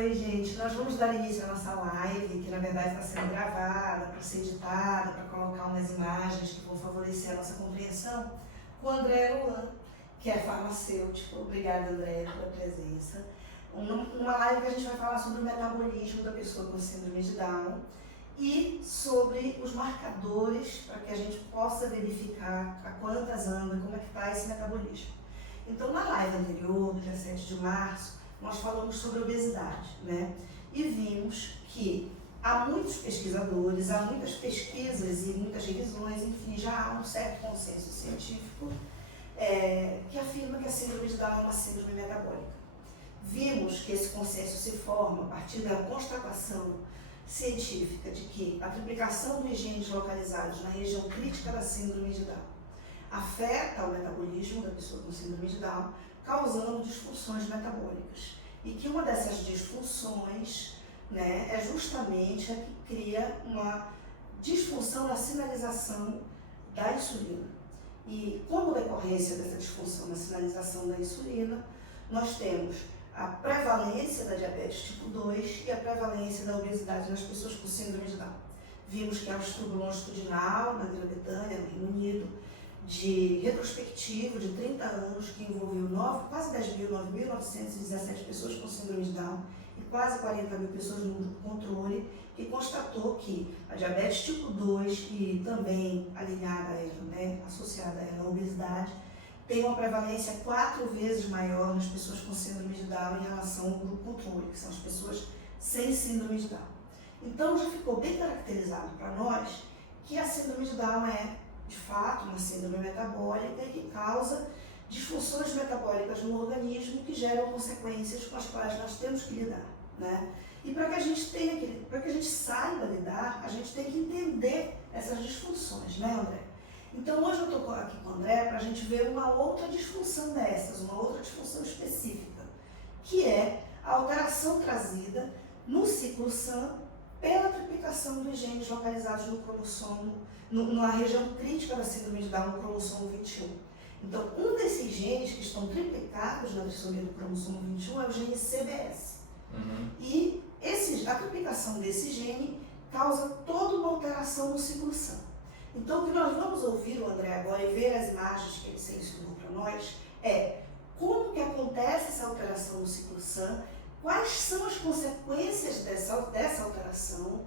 Oi, gente. Nós vamos dar início à nossa live, que na verdade está sendo gravada, para ser editada, para colocar umas imagens que vão favorecer a nossa compreensão, com o André Luan, que é farmacêutico. Obrigada, André, pela presença. Uma live que a gente vai falar sobre o metabolismo da pessoa com síndrome de Down e sobre os marcadores para que a gente possa verificar a quantas anda, como é que está esse metabolismo. Então, na live anterior, dia 7 de março, nós falamos sobre obesidade, né? E vimos que há muitos pesquisadores, há muitas pesquisas e muitas revisões, enfim, já há um certo consenso científico que afirma que a síndrome de Down é uma síndrome metabólica. Vimos que esse consenso se forma a partir da constatação científica de que a triplicação dos genes localizados na região crítica da síndrome de Down afeta o metabolismo da pessoa com síndrome de Down, causando disfunções metabólicas. E que uma dessas disfunções, né, é justamente a que cria uma disfunção na sinalização da insulina. E como decorrência dessa disfunção na sinalização da insulina, nós temos a prevalência da diabetes tipo 2 e a prevalência da obesidade nas pessoas com síndrome de Down. Vimos que há um estudo longitudinal na Grã-Bretanha, no Reino Unido, de retrospectivo de 30 anos, que envolveu quase 9.917 pessoas com síndrome de Down e quase 40 mil pessoas no grupo controle, que constatou que a diabetes tipo 2 e também alinhada a ela, né, associada a ela, a obesidade, tem uma prevalência 4 vezes maior nas pessoas com síndrome de Down em relação ao grupo controle, que são as pessoas sem síndrome de Down. Então já ficou bem caracterizado para nós que a síndrome de Down é, de fato, uma síndrome metabólica e que causa disfunções metabólicas no organismo que geram consequências com as quais nós temos que lidar, né? E para que a gente saiba lidar, a gente tem que entender essas disfunções, né, André? Então hoje eu estou aqui com o André para a gente ver uma outra disfunção dessas, uma outra disfunção específica, que é a alteração trazida no ciclo SAM pela triplicação dos genes localizados no cromossomo, na região crítica da síndrome de Down, no cromossomo 21. Então, um desses genes que estão triplicados na trissomia do cromossomo 21 é o gene CBS. E a triplicação desse gene causa toda uma alteração no ciclo SAM. Então, o que nós vamos ouvir o André agora e ver as imagens que ele selecionou para nós é como que acontece essa alteração no ciclo SAM, quais são as consequências dessa alteração,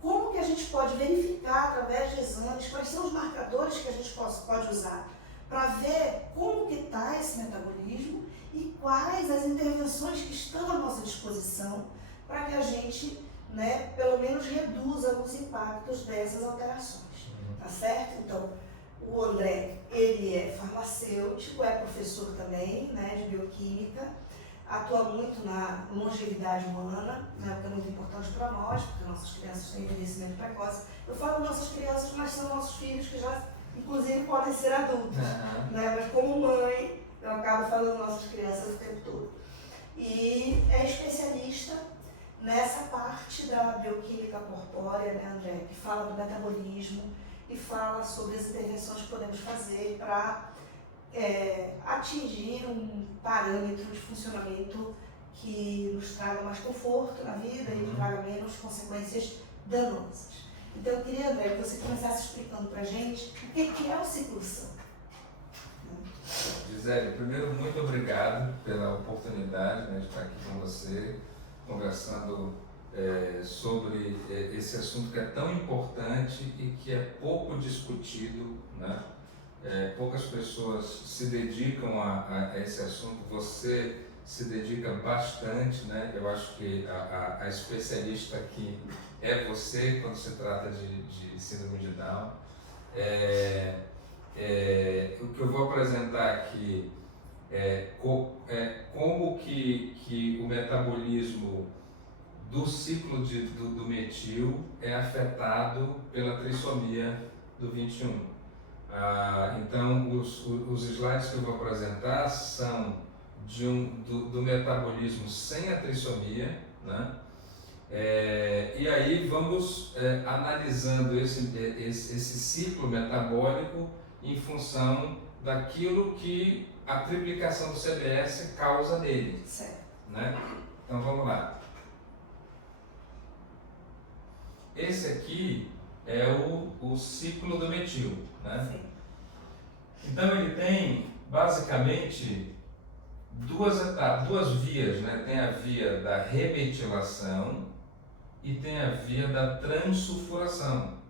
como que a gente pode verificar através de exames, quais são os marcadores que a gente pode usar para ver como que está esse metabolismo e quais as intervenções que estão à nossa disposição para que a gente, né, pelo menos reduza os impactos dessas alterações, tá certo? Então, o André, ele é farmacêutico, é professor também, né, de bioquímica, atua muito na longevidade humana, né, que é muito importante para nós, porque nossas crianças têm envelhecimento precoce. Eu falo nossas crianças, mas são nossos filhos que já, inclusive, podem ser adultos. Né? Mas como mãe, eu acabo falando nossas crianças o tempo todo. E é especialista nessa parte da bioquímica corpórea, né, André, que fala do metabolismo e fala sobre as intervenções que podemos fazer para atingir um parâmetro de funcionamento que nos traga mais conforto na vida e que traga menos consequências danosas. Então eu queria, André, que você começasse explicando para a gente o que é o ciclo SAM. Gisele, primeiro, muito obrigado pela oportunidade, né, de estar aqui com você, conversando sobre esse assunto que é tão importante e que é pouco discutido, né? Poucas pessoas se dedicam a esse assunto, você se dedica bastante, né? Eu acho que a especialista aqui é você quando se trata de síndrome de Down. O que eu vou apresentar aqui é como que o metabolismo do ciclo do metil é afetado pela trissomia do 21. Então, os slides que eu vou apresentar são do metabolismo sem a trissomia, né? E aí vamos analisando esse ciclo metabólico em função daquilo que a triplicação do CBS causa nele. Certo. Né? Então vamos lá. Esse aqui é o ciclo do metil, né? Sim. Então ele tem basicamente duas etapas, duas vias, né? Tem a via da remetilação e tem a via da transsulfuração.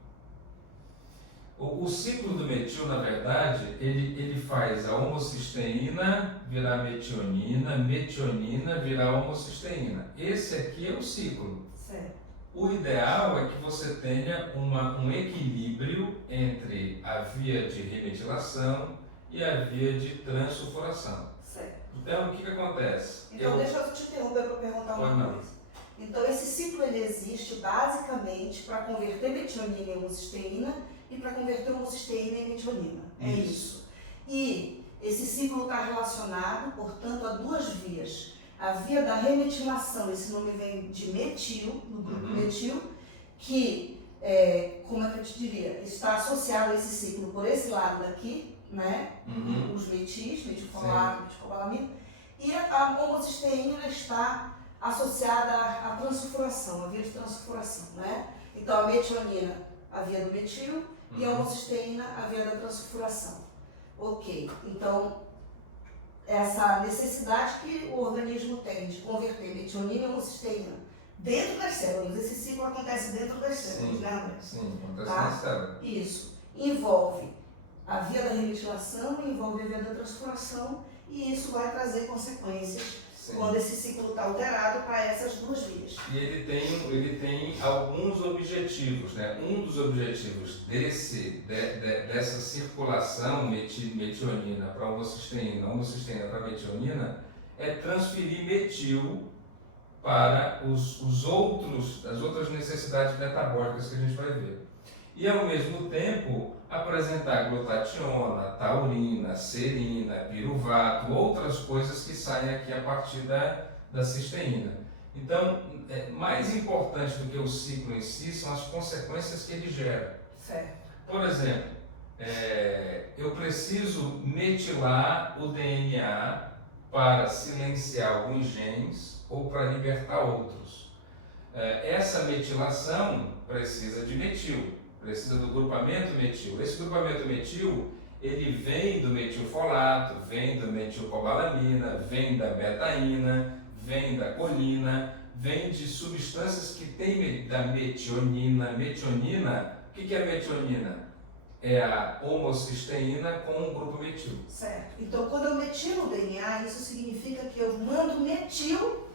O ciclo do metil, na verdade, ele faz a homocisteína virar metionina, metionina virar homocisteína. Esse aqui é o ciclo. Certo. O ideal é que você tenha um equilíbrio entre a via de remetilação e a via de transsulfuração. Certo. Então, o que acontece? Então, deixa eu te interromper para perguntar uma coisa. Então, esse ciclo ele existe basicamente para converter metionina em homocisteína e para converter homocisteína em metionina. É isso. E esse ciclo está relacionado, portanto, a duas vias. A via da remetilação, esse nome vem de metil, do grupo metil, que, como é que eu te diria, está associado a esse ciclo por esse lado daqui, né? Os metis, metilfolato, metilcobalamina, e a homocisteína está associada à transsulfuração, a via de transsulfuração, né? Então a metionina, a via do metil, e a homocisteína, a via da transsulfuração. Ok, então essa necessidade que o organismo tem de converter metionina e homocisteína dentro das células, esse ciclo acontece dentro das células, né, André? Sim, acontece na célula. Isso, envolve a via da remetilação, envolve a via da transfuração, e isso vai trazer consequências quando esse ciclo está alterado para essas duas vias. E ele tem alguns objetivos, né? Um dos objetivos dessa circulação metionina para homocisteína, homocisteína para metionina, é transferir metil para as outras necessidades metabólicas que a gente vai ver. E ao mesmo tempo apresentar glutationa, taurina, serina, piruvato, outras coisas que saem aqui a partir da cisteína. Então, mais importante do que o ciclo em si são as consequências que ele gera. Certo. Por exemplo, eu preciso metilar o DNA para silenciar alguns genes ou para libertar outros. Essa metilação precisa de metil. Precisa do grupamento metil. Esse grupamento metil, ele vem do metilfolato, vem do metilcobalamina, vem da betaína, vem da colina, vem de substâncias que tem da metionina. Metionina, o que é metionina? É a homocisteína com o grupo metil. Certo. Então, quando eu metilo o DNA, isso significa que eu mando metil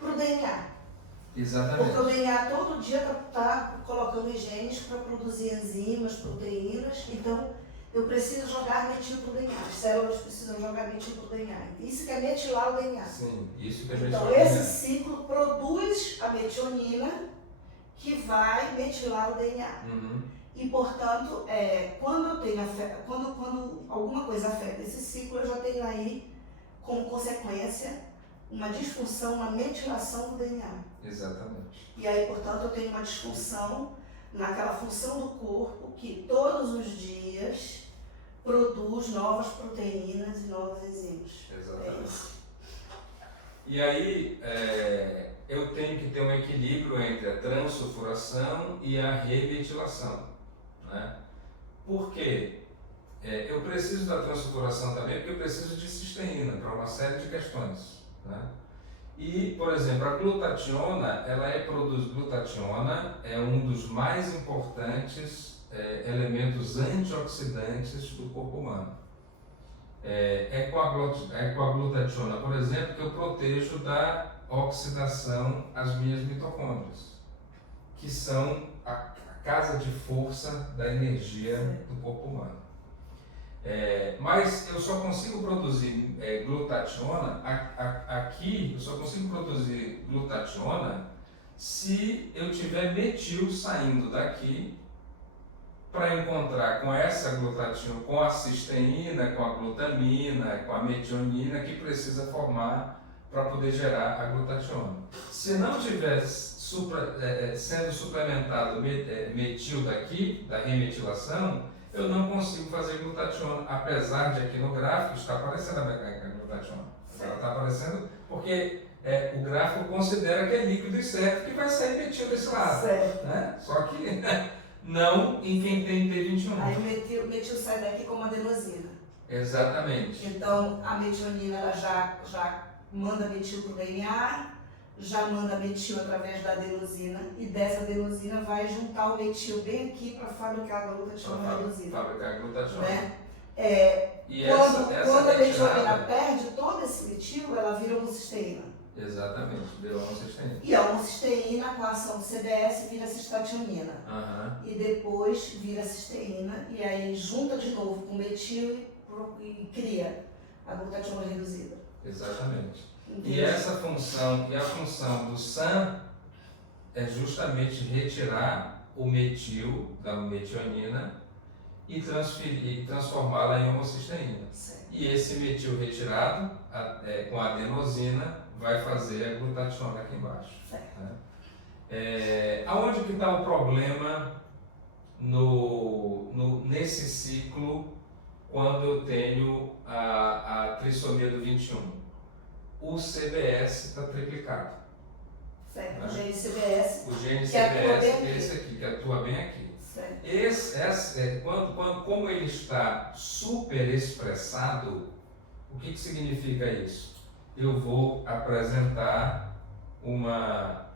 para o DNA. Exatamente. Porque o DNA todo dia está colocando genes para produzir enzimas, proteínas, então eu preciso jogar metil para o DNA. As células precisam jogar metil para o DNA. Isso que é metilar o DNA. Sim, isso que é metilar então, o DNA. esse ciclo produz a metionina que vai metilar o DNA. E, portanto, quando alguma coisa afeta esse ciclo, eu já tenho aí como consequência uma disfunção, uma metilação do DNA. Exatamente. E aí, portanto, eu tenho uma disfunção naquela função do corpo que todos os dias produz novas proteínas e novas enzimas. Exatamente. E aí, eu tenho que ter um equilíbrio entre a transsulfuração e a remetilação, né? Por quê? Eu preciso da transsulfuração também porque eu preciso de cisteína para uma série de questões, né? E, por exemplo, a glutationa, glutationa é um dos mais importantes elementos antioxidantes do corpo humano. É com a glutationa, por exemplo, que eu protejo da oxidação as minhas mitocôndrias, que são a casa de força da energia do corpo humano. Mas eu só consigo produzir glutationa, aqui eu só consigo produzir glutationa se eu tiver metil saindo daqui para encontrar com essa glutationa, com a cisteína, com a glutamina, com a metionina que precisa formar para poder gerar a glutationa. Se não tiver sendo suplementado metil daqui, da remetilação, eu não consigo fazer glutationa, apesar de aqui no gráfico está aparecendo a glutationa. Ela está aparecendo porque o gráfico considera que é líquido e certo que vai sair metil desse lado. Certo. Né? Só que não em quem tem T21. Aí o metil sai daqui como adenosina. Exatamente. Então, a metionina ela já manda metil para o DNA, já manda metil através da adenosina, e dessa adenosina vai juntar o metil bem aqui para fabricar a glutationa reduzida. Fabricar a glutationa. Né? E quando a metionina retirada... perde todo esse metil, ela vira homocisteína. Exatamente, virou homocisteína. E a homocisteína, com a ação do CBS, vira cistationina. E depois vira cisteína, e aí junta de novo com o metil e cria a glutationa reduzida. Exatamente. Entendi. E essa função, e a função do SAM é justamente retirar o metil da metionina e transformá-la em homocisteína. Certo. E esse metil retirado com a adenosina vai fazer a glutationa aqui embaixo. Certo. Né? Aonde que está o problema nesse ciclo quando eu tenho a trissomia do 21? O CBS está triplicado. Certo. Né? O gene CBS. O gene que atua CBS bem é esse aqui, que atua bem aqui. Certo. Como ele está super expressado, o que significa isso? Eu vou apresentar uma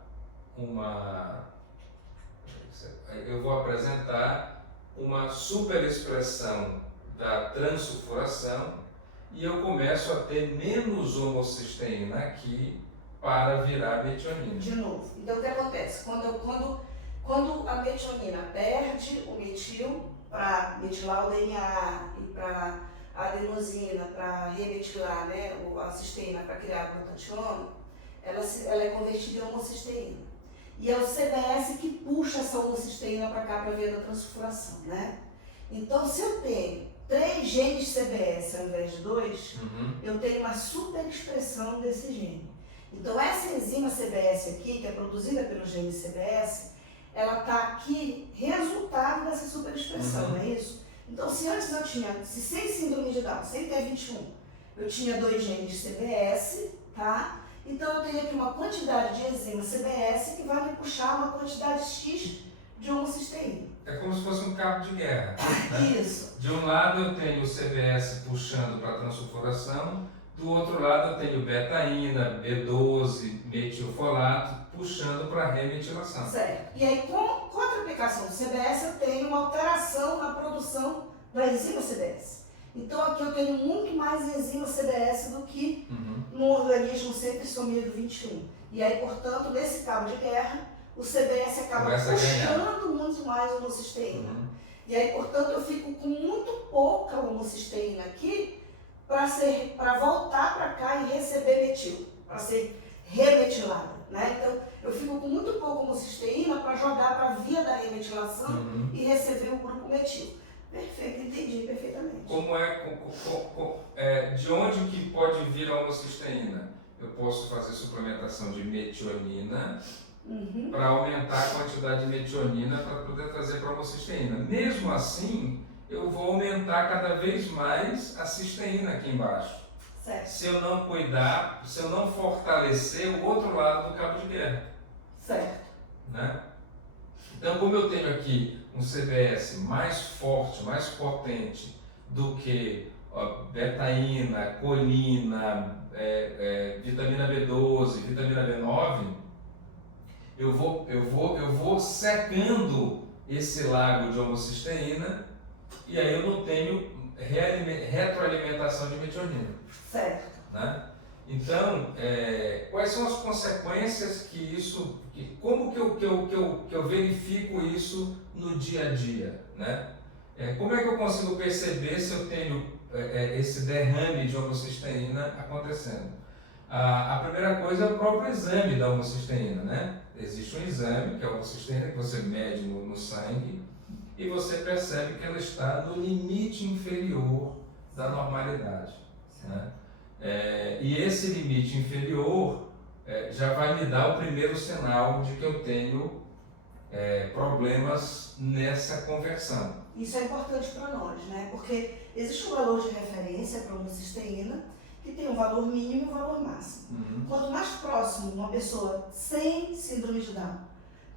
superexpressão da transsulfuração e eu começo a ter menos homocisteína aqui para virar metionina. De novo. Então, o que acontece? Quando a metionina perde o metil para metilar o DNA e para a adenosina, para remetilar, né, a cisteína para criar a glutationa, ela é convertida em homocisteína. E é o CBS que puxa essa homocisteína para cá para ver a transsulfuração, né? Então, se eu tenho 3 genes CBS ao invés de 2, eu tenho uma superexpressão desse gene. Então, essa enzima CBS aqui, que é produzida pelo gene CBS, ela está aqui resultado dessa superexpressão, não é isso? Então, se antes eu tinha, sem síndrome de Down, sem T21, eu tinha 2 genes CBS, tá? Então, eu tenho aqui uma quantidade de enzima CBS que vai me puxar uma quantidade X de homocisteína. É como se fosse um cabo de guerra. Né? Isso. De um lado eu tenho o CBS puxando para a transsulfuração, do outro lado eu tenho betaína, B12, metilfolato, puxando para a remetilação. Certo. E aí, com a triplicação do CBS, eu tenho uma alteração na produção da enzima CBS. Então, aqui eu tenho muito mais enzima CBS do que no organismo sem trissomia do 21. E aí, portanto, nesse cabo de guerra, o CBS acaba puxando muito mais homocisteína. E aí, portanto, eu fico com muito pouca homocisteína aqui para voltar para cá e receber metil, para ser remetilada. Né? Então, eu fico com muito pouco homocisteína para jogar para a via da remetilação e receber o grupo metil. Perfeito, entendi perfeitamente. De onde que pode vir a homocisteína? Eu posso fazer suplementação de metionina para aumentar a quantidade de metionina para poder trazer para a homocisteína. Mesmo assim, eu vou aumentar cada vez mais a cisteína aqui embaixo. Certo. Se eu não cuidar, se eu não fortalecer o outro lado do cabo de guerra. Certo. Né? Então, como eu tenho aqui um CBS mais forte, mais potente do que betaína, colina, vitamina B12, vitamina B9, eu vou secando esse lago de homocisteína e aí eu não tenho retroalimentação de metionina. Certo. Né? Então, quais são as consequências que isso, como que eu verifico isso no dia a dia? Né? Como é que eu consigo perceber se eu tenho esse derrame de homocisteína acontecendo? A primeira coisa é o próprio exame da homocisteína. Né? Existe um exame, que é a homocisteína, que você mede no sangue, e você percebe que ela está no limite inferior da normalidade. Né? E esse limite inferior já vai me dar o primeiro sinal de que eu tenho problemas nessa conversão. Isso é importante para nós, né? Porque existe um valor de referência para a homocisteína que tem um valor mínimo e um valor máximo. Quanto mais próximo uma pessoa sem síndrome de Down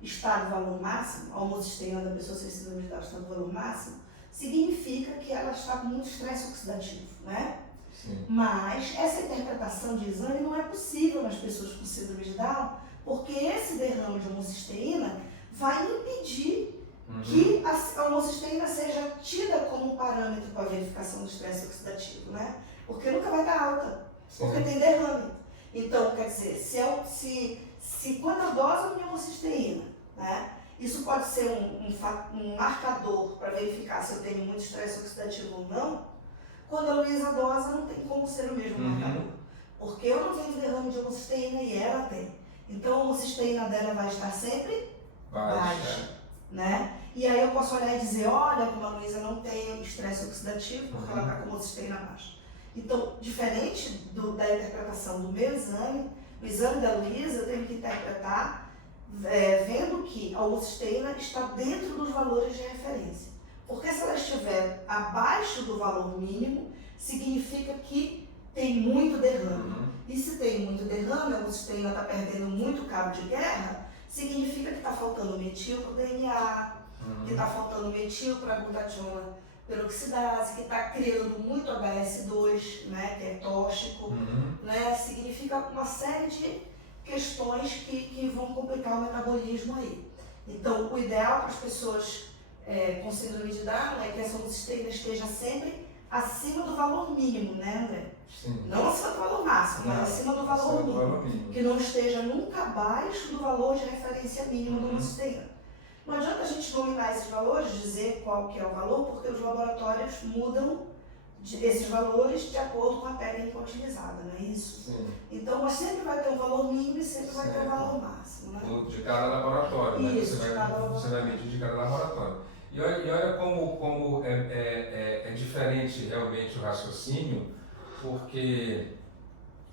está no valor máximo, a homocisteína da pessoa sem síndrome de Down está no valor máximo, significa que ela está com muito estresse oxidativo, né? Sim. Mas essa interpretação de exame não é possível nas pessoas com síndrome de Down, porque esse derrame de homocisteína vai impedir que a homocisteína seja tida como um parâmetro para a verificação do estresse oxidativo, né? Porque nunca vai estar alta, porque tem derrame. Então, quer dizer, se quando eu doso a minha homocisteína, né, isso pode ser um marcador para verificar se eu tenho muito estresse oxidativo ou não, quando a Luísa dosa não tem como ser o mesmo marcador. Porque eu não tenho derrame de homocisteína e ela tem. Então a homocisteína dela vai estar sempre baixa, né? E aí eu posso olhar e dizer, olha como a Luísa não tem estresse oxidativo, porque ela está com homocisteína baixa. Então, diferente da interpretação do meu exame, o exame da Luísa eu tenho que interpretar vendo que a homocisteína está dentro dos valores de referência. Porque se ela estiver abaixo do valor mínimo, significa que tem muito derrame. E se tem muito derrame, a homocisteína está perdendo muito cabo de guerra, significa que está faltando metil para o DNA, que está faltando metil para a glutationa peroxidase, que está criando muito HS2, né, que é tóxico, né, significa uma série de questões que vão complicar o metabolismo aí. Então, o ideal para as pessoas com síndrome de Down é que essa homocisteína esteja sempre acima do valor mínimo, né, André? Sim. Não acima do valor máximo, mas acima do valor mínimo. Que não esteja nunca abaixo do valor de referência mínimo da homocisteína. Não adianta a gente nominar esses valores, dizer qual que é o valor, porque os laboratórios mudam esses valores de acordo com a técnica utilizada, não é isso? Sim. Então, mas sempre vai ter um valor mínimo e sempre vai ter um valor máximo, né? De cada laboratório, né? Isso, Você vai medir de cada laboratório. E olha como é diferente realmente o raciocínio, porque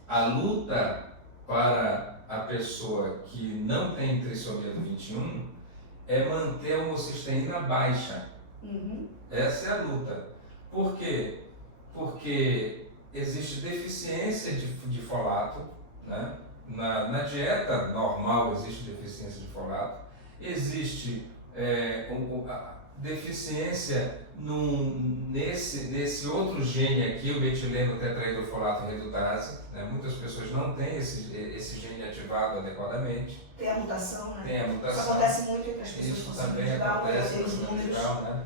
a luta para a pessoa que não tem trissomia do 21 é manter a homocisteína baixa. Essa é a luta. Por quê? Porque existe deficiência de folato, né? Na dieta normal existe deficiência de folato, existe deficiência nesse outro gene aqui, o metileno tetraidrofolato redutase, né? Muitas pessoas não têm esse gene ativado adequadamente. Tem a mutação, né? Tem a mutação. Isso acontece muito entre as pessoas Isso com também síndrome de Down, acontece tem os no números, geral, né?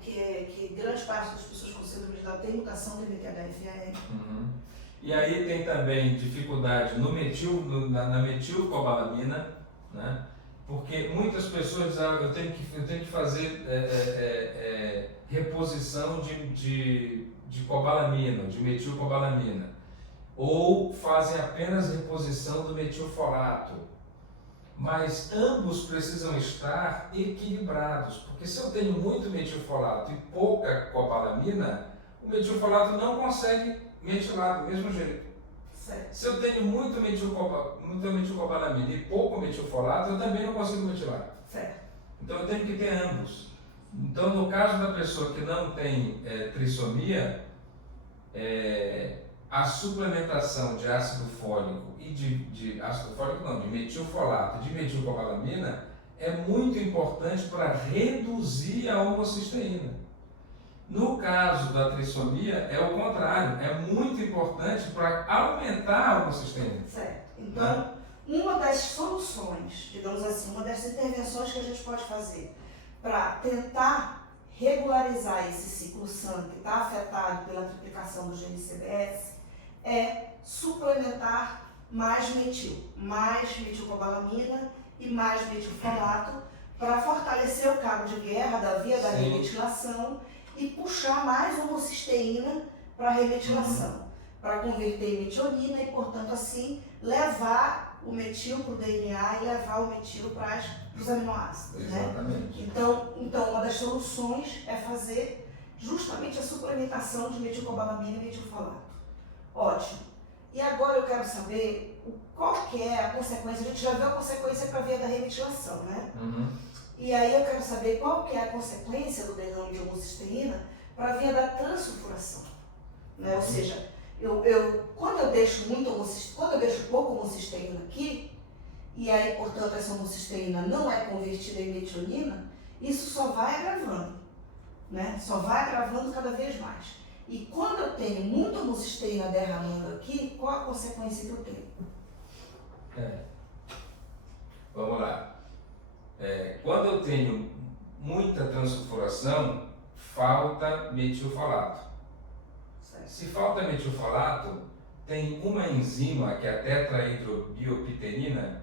Que grande parte das pessoas com síndrome de Down tem mutação do MTHFR. E aí tem também dificuldade na metilcobalamina, né? Porque muitas pessoas dizem, eu tenho que fazer reposição de cobalamina, de metilcobalamina, ou fazem apenas reposição do metilfolato. Mas ambos precisam estar equilibrados, porque se eu tenho muito metilfolato e pouca cobalamina, o metilfolato não consegue metilar do mesmo jeito. Certo. Se eu tenho muito metilcobalamina e pouco metilfolato, eu também não consigo metilar. Certo. Então eu tenho que ter ambos. Então, no caso da pessoa que não tem trissomia, a suplementação de ácido fólico e de ácido fólico não, de metilfolato e de metilcobalamina é muito importante para reduzir a homocisteína. No caso da trissomia, é o contrário, é muito importante para aumentar a homocisteína. Certo. Então, uma das soluções, digamos assim, uma das intervenções que a gente pode fazer para tentar regularizar esse ciclo SAM que está afetado pela triplicação do gene CBS é suplementar mais metilcobalamina e mais metilfolato para fortalecer o cabo de guerra da via da remetilação e puxar mais homocisteína para a remetilação, para converter em metionina e, portanto, assim, levar o metil para o DNA e levar o metil para os aminoácidos. Exatamente. Né? Então, uma das soluções é fazer justamente a suplementação de metilcobalamina e metilfolato. Ótimo. E agora eu quero saber qual que é a consequência. A gente já viu a consequência para a via da remetilação, né? E aí eu quero saber qual que é a consequência do derrame de homocisteína para a via da transsulfuração. Né? Ou seja, Quando eu deixo quando eu deixo pouco homocisteína aqui, e aí, portanto, essa homocisteína não é convertida em metionina, isso só vai agravando, né? Só vai agravando cada vez mais. E quando eu tenho muita homocisteína derramando aqui, qual a consequência que eu tenho? Vamos lá. Quando eu tenho muita transsulfuração, falta metilfolato. Certo. Se falta metilfolato, tem uma enzima, que é a tetrahidrobiopterina,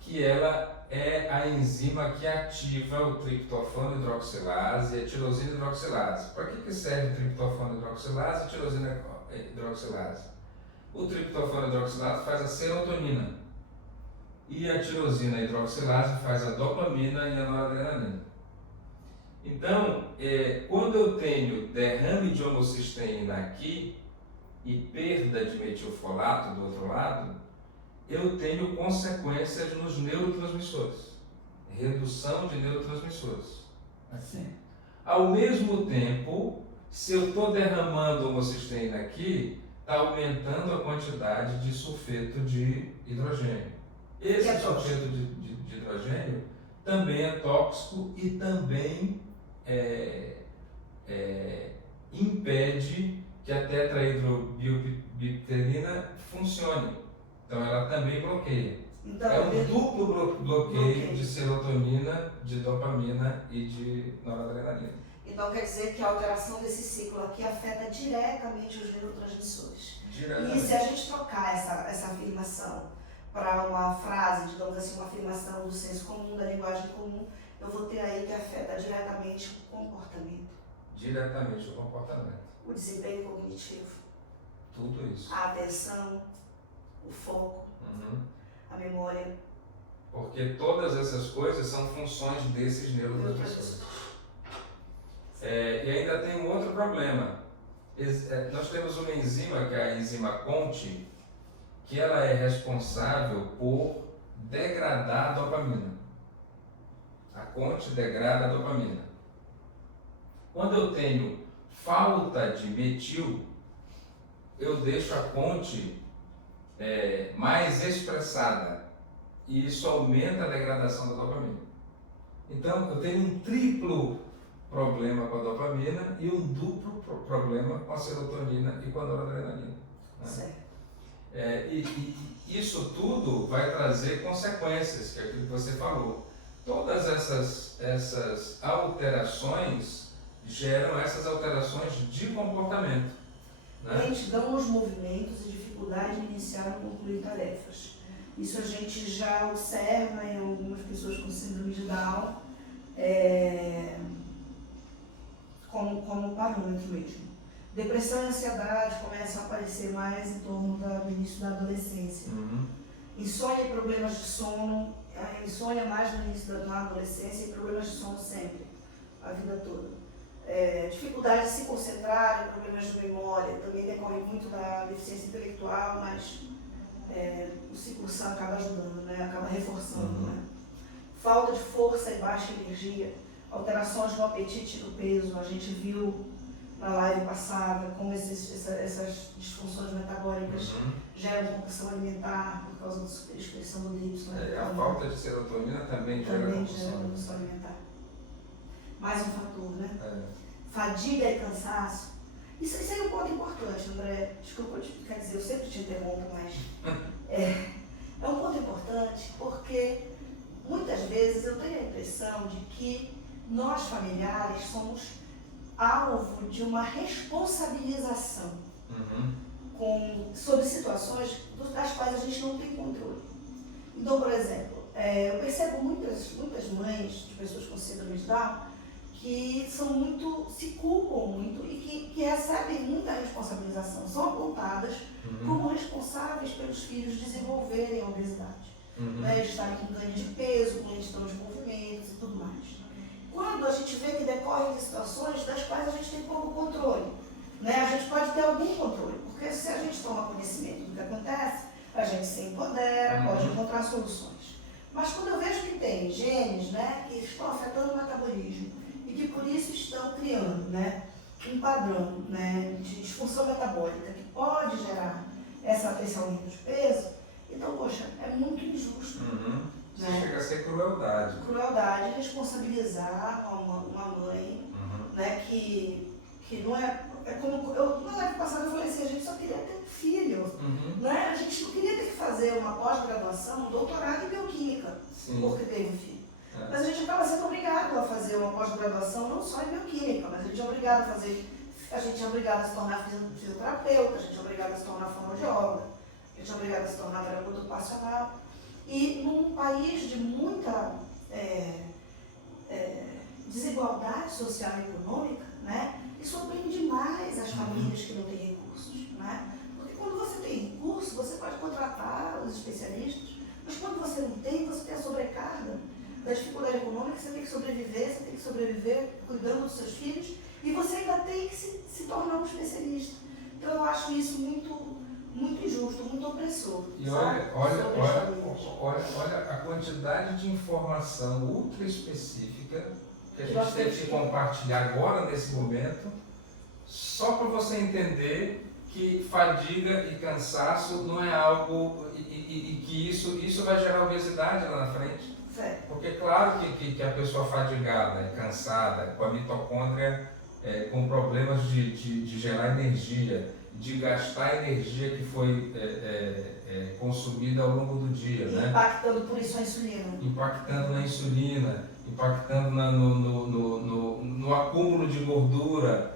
que ela é a enzima que ativa o triptofano hidroxilase e a tirosina hidroxilase. Para que serve o triptofano hidroxilase e a tirosina hidroxilase? O triptofano hidroxilase faz a serotonina e a tirosina hidroxilase faz a dopamina e a noradrenalina. Então, quando eu tenho derrame de homocisteína aqui e perda de metilfolato do outro lado, eu tenho consequências nos neurotransmissores, redução de neurotransmissores. Assim. Ao mesmo tempo, se eu estou derramando homocisteína aqui, está aumentando a quantidade de sulfeto de hidrogênio. Esse sulfeto de hidrogênio também é tóxico e também impede que a tetrahidrobiopterina funcione. Então ela também bloqueia. Então, é um duplo bloqueio de serotonina, de dopamina e de noradrenalina. Então quer dizer que a alteração desse ciclo aqui afeta diretamente os neurotransmissores. Diretamente. E se a gente trocar essa afirmação para uma frase, digamos assim, uma afirmação do senso comum, da linguagem comum, eu vou ter aí que afeta diretamente o comportamento. Diretamente o comportamento. O desempenho cognitivo. Tudo isso. A atenção, o foco, a memória. Porque todas essas coisas são funções desses neurotransmissores. E ainda tem um outro problema. Nós temos uma enzima, que é a enzima CONT, que ela é responsável por degradar a dopamina. A CONT degrada a dopamina. Quando eu tenho falta de metil, eu deixo a CONT mais expressada e isso aumenta a degradação da dopamina. Então, eu tenho um triplo problema com a dopamina e um duplo problema com a serotonina e com a noradrenalina. Né? Certo. E isso tudo vai trazer consequências, que é aquilo que você falou. Todas essas alterações geram essas alterações de comportamento. Né? Lentidão nos movimentos e dificuldade de iniciar ou concluir tarefas. Isso a gente já observa em algumas pessoas com síndrome de Down como parâmetro mesmo. Depressão e ansiedade começam a aparecer mais em torno do início da adolescência. Insônia e problemas de sono, a insônia mais no início da adolescência e problemas de sono sempre, a vida toda. Dificuldade de se concentrar, problemas de memória, também decorre muito da deficiência intelectual, mas o ciclo SAM acaba ajudando, né? Acaba reforçando. Né? Falta de força e baixa energia, alterações no apetite e no peso, a gente viu na live passada como essas disfunções metabólicas geram compulsão alimentar por causa da expressão do Y. A falta de serotonina também gera compulsão alimentar. Mais um fator, né? Fadiga e cansaço. Isso aí é um ponto importante, André. Desculpa, quer dizer, eu sempre te interrompo, mas é um ponto importante porque muitas vezes eu tenho a impressão de que nós familiares somos alvo de uma responsabilização sobre situações das quais a gente não tem controle. Então, por exemplo, eu percebo muitas mães de pessoas com síndrome de Down que se culpam muito e que recebem muita responsabilização, são apontadas como responsáveis pelos filhos desenvolverem a obesidade, né, estarem com ganho de peso, com lentidão de movimentos e tudo mais. Quando a gente vê que decorrem de situações das quais a gente tem pouco controle, né, a gente pode ter algum controle, porque se a gente toma conhecimento do que acontece, a gente se empodera, pode encontrar soluções. Mas quando eu vejo que tem genes, né, que estão afetando o metabolismo e que por isso estão criando, né, um padrão, né, de disfunção metabólica que pode gerar esse aumento de peso. Então, poxa, é muito injusto. Né? Chega a ser crueldade. Crueldade, responsabilizar uma mãe, né, que não é como eu na live passada eu falei assim, a gente só queria ter um filho, né? A gente não queria ter que fazer uma pós-graduação, um doutorado em bioquímica, porque teve um filho. Mas a gente acaba sendo obrigado a fazer uma pós-graduação não só em bioquímica, mas a gente é obrigado a fazer, a gente é obrigado a se tornar fisioterapeuta, a gente é obrigado a se tornar fonoaudióloga, a gente é obrigado a se tornar terapeuta ocupacional. E num país de muita desigualdade social e econômica, né, isso oprime demais as famílias que não têm recursos. Né? Porque quando você tem recurso, você pode contratar os especialistas, mas quando você não tem, você tem a sobrecarga da dificuldade econômica, você tem que sobreviver cuidando dos seus filhos, e você ainda tem que se tornar um especialista. Então eu acho isso muito injusto, muito opressor. E olha a quantidade de informação ultra específica que a gente teve que compartilhar agora nesse momento, só para você entender que fadiga e cansaço não é algo e que isso vai gerar obesidade lá na frente. Certo. Porque claro que a pessoa fadigada, cansada, com a mitocôndria com problemas de gerar energia, de gastar energia que foi consumida ao longo do dia, né? Impactando por isso a insulina. Impactando na insulina, impactando no acúmulo de gordura.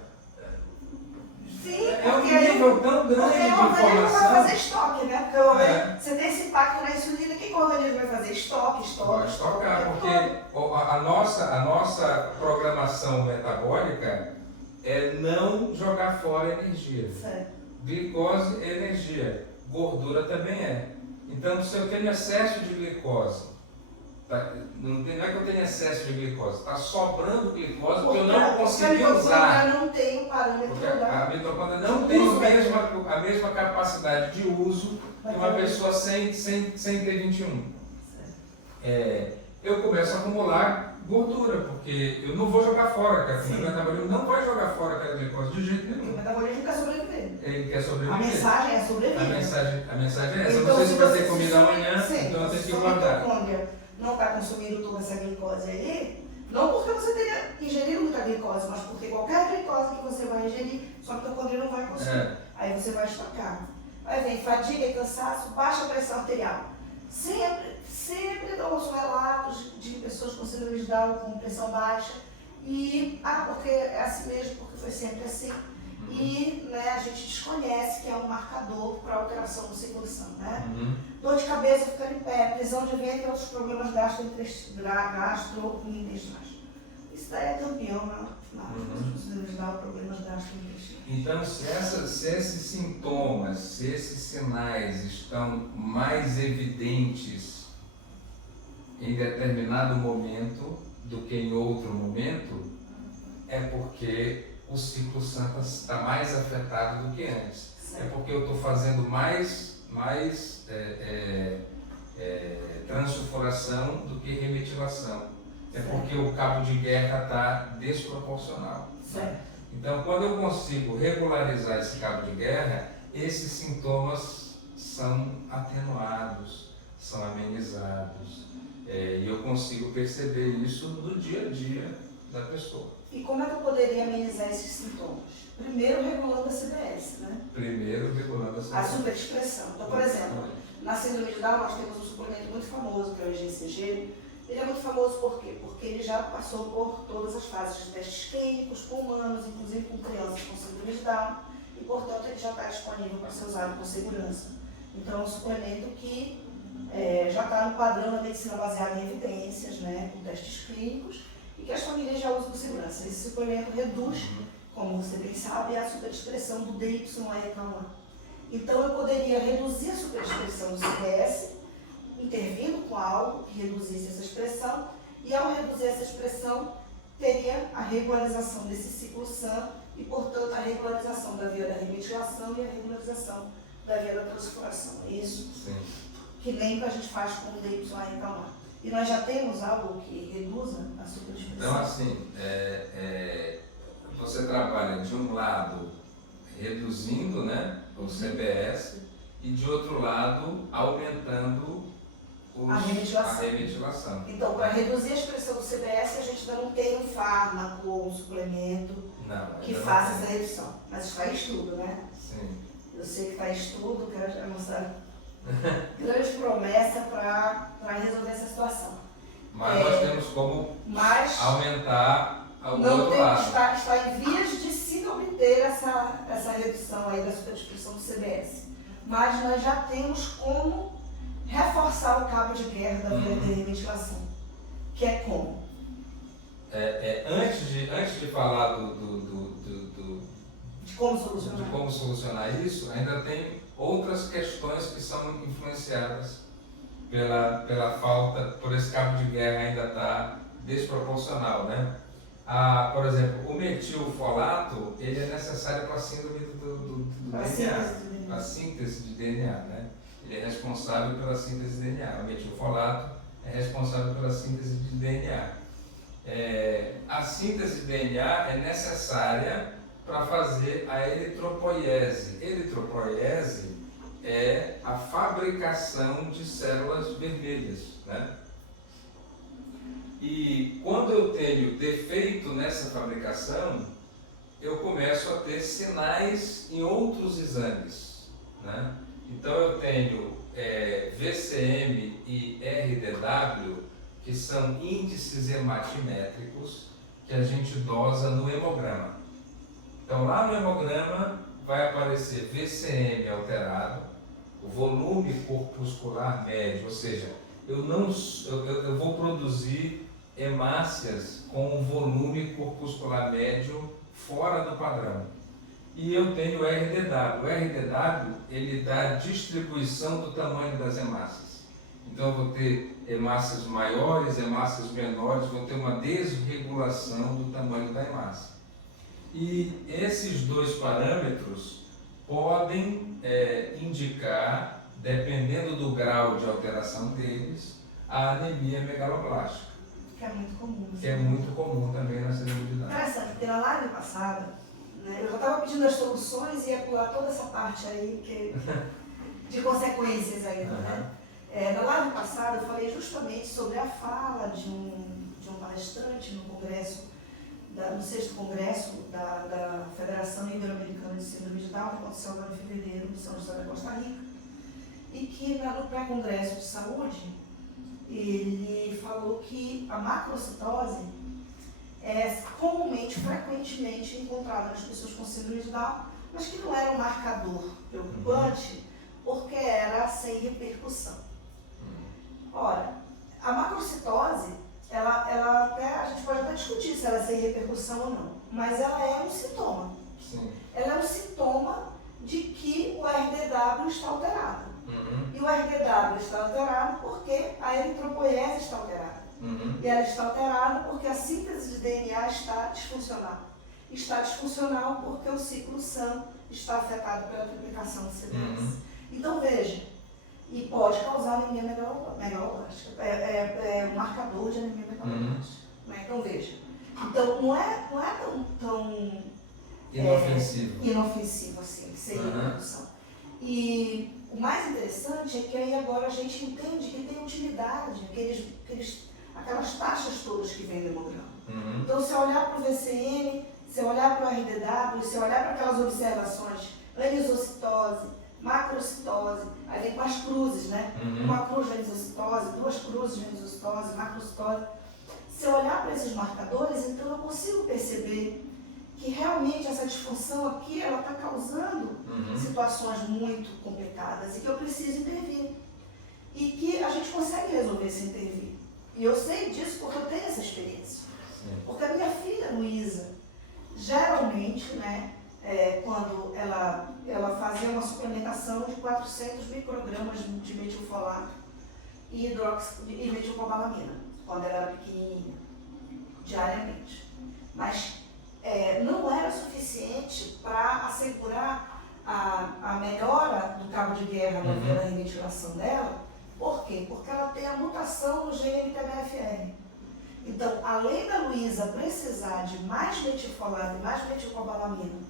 Sim, é um nível tão grande de informação. Porque o organismo vai fazer estoque, né? Porque você tem esse impacto na insulina, o que o organismo vai fazer? Estoque. Vai estocar, porque a nossa programação metabólica é não jogar fora energia. Certo. Glicose é energia, gordura também é. Então, se eu tenho excesso de glicose, não é que eu tenho excesso de glicose, está sobrando glicose porque eu não consegui usar. Não tem um parâmetro. A mitocôndria não tem a mesma capacidade de uso que uma pessoa sem T21. Eu começo a acumular gordura, porque eu não vou jogar fora, cara. O meu metabolismo não vai jogar fora aquela glicose de jeito nenhum. O metabolismo quer sobreviver. Ele quer sobreviver. A mensagem é sobreviver. A mensagem é essa. Então, Não sei se vai ter comida amanhã, então eu tenho que guardar. Se a mitocôndria não está consumindo toda essa glicose aí, não porque você tenha ingerido muita glicose, mas porque qualquer glicose que você vai ingerir, sua mitocôndria não vai consumir. Aí você vai estocar. Aí vem fadiga e cansaço, baixa pressão arterial. Sempre ouço relatos de pessoas com síndrome de Down com pressão baixa. E, porque é assim mesmo, porque foi sempre assim. E a gente desconhece que é um marcador para alteração do ciclo do sangue. Né? Dor de cabeça, ficar em pé, prisão de ventre e outros problemas gastrointestinais. Isso daí é campeão na síndrome de Down, problemas gastrointestinais. Então, se esses sintomas, se esses sinais estão mais evidentes em determinado momento do que em outro momento, é porque o ciclo santo está mais afetado do que antes. É porque eu estou fazendo mais transsulfuração do que remetilação. É porque o cabo de guerra está desproporcional. Certo. Então, quando eu consigo regularizar esse cabo de guerra, esses sintomas são atenuados, são amenizados. E eu consigo perceber isso no dia a dia da pessoa. E como é que eu poderia amenizar esses sintomas? Primeiro, regulando a CBS, né? A superexpressão. Então, por exemplo, na síndrome de Down nós temos um suplemento muito famoso, que é o EGCG. Ele é muito famoso por quê? Porque ele já passou por todas as fases de testes clínicos, com humanos, inclusive com crianças com síndrome de Down, e, portanto, ele já está disponível para ser usado com segurança. Então, é um suplemento que já está no padrão da medicina baseada em evidências, né, com testes clínicos, e que as famílias já usam com segurança. Esse suplemento reduz, como você bem sabe, a superexpressão do DYE-K1. Então, eu poderia reduzir a superexpressão do CBS, intervindo com algo que reduzisse essa expressão, e ao reduzir essa expressão, teria a regularização desse ciclo SAM e, portanto, a regularização da via da remetilação e a regularização da via da transfuração. É isso? Sim. Que nem que a gente faz com o DYE-K1. E nós já temos algo que reduza a superexpressão. Então, assim, você trabalha de um lado reduzindo, né, o CBS, e de outro lado, aumentando a remetilação. Então, para reduzir a expressão do CBS, a gente ainda não tem um fármaco ou um suplemento que faça essa redução. Mas está em estudo, né? Sim. Eu sei que está em estudo, que é a nossa grande promessa para resolver essa situação. Mas nós temos como aumentar o outro lado. Está em vias de se obter essa redução aí da superexpressão do CBS. Mas nós já temos como reforçar o cabo de guerra da ventilação. Que é como? Antes de falar de como solucionar isso, ainda tem outras questões que são influenciadas pela falta, por esse cabo de guerra ainda estar desproporcional, né? Por exemplo, o metilfolato, ele é necessário para a síndrome do DNA, a síntese de DNA, né? Ele é responsável pela síntese de DNA. O metilfolato é responsável pela síntese de DNA. A síntese de DNA é necessária para fazer a eritropoiese. Eritropoiese é a fabricação de células vermelhas, né? E quando eu tenho defeito nessa fabricação, eu começo a ter sinais em outros exames, né? Então eu tenho VCM e RDW, que são índices hematimétricos que a gente dosa no hemograma. Então lá no hemograma vai aparecer VCM alterado, o volume corpuscular médio, ou seja, eu vou produzir hemácias com um volume corpuscular médio fora do padrão. E eu tenho o RDW. O RDW, ele dá a distribuição do tamanho das hemácias. Então eu vou ter hemácias maiores, hemácias menores, vou ter uma desregulação do tamanho da hemácia. E esses dois parâmetros podem indicar, dependendo do grau de alteração deles, a anemia megaloblástica. Que é muito comum. Que é muito comum também na celebridade. Interessante, porque na live passada, né, eu já estava pedindo as soluções e ia pular toda essa parte aí de consequências ainda, né? Na live passada eu falei justamente sobre a fala de um palestrante no congresso, no 6º Congresso da Federação Ibero-Americana de Síndrome de Down, que aconteceu agora em fevereiro, em São José da Costa Rica, e que no pré-congresso de saúde, ele falou que a macrocitose é comumente, frequentemente encontrada nas pessoas com síndrome de Down, mas que não era um marcador preocupante, porque era sem repercussão. Ora, a macrocitose, a gente pode até discutir se ela é sem repercussão ou não, mas ela é um sintoma. Sim. Ela é um sintoma de que o RDW está alterado. E o RDW está alterado porque a eritropoiese está alterada. E ela está alterada porque a síntese de DNA está disfuncional. Está disfuncional porque o ciclo SAM está afetado pela triplicação do CBS. Então veja, e pode causar anemia megaloblástica. É um marcador de anemia megaloblástica. Então veja. Então não é tão inofensivo assim, sem reprodução. E o mais interessante é que aí agora a gente entende que tem utilidade, aquelas taxas todas que vem do hemograma. Então se eu olhar para o VCM, se eu olhar para o RDW, se eu olhar para aquelas observações, anisocitose, macrocitose, aí vem com as cruzes, né? Uma cruz de anisocitose, 2 cruzes de anisocitose, macrocitose. Se eu olhar para esses marcadores, então eu consigo perceber que realmente essa disfunção aqui, ela está causando situações muito complicadas e que eu preciso intervir. E que a gente consegue resolver sem intervir. E eu sei disso porque eu tenho essa experiência. Porque a minha filha, Luísa, geralmente, né, quando ela fazia uma suplementação de 400 microgramas de metilfolato e metilcobalamina, quando ela era pequenininha, diariamente. Mas não era suficiente para assegurar a melhora do cabo de guerra na ventilação dela. Por quê? Porque ela tem a mutação no gene MTBFR. Então, além da Luísa precisar de mais metilfolato e mais metilcobalamina,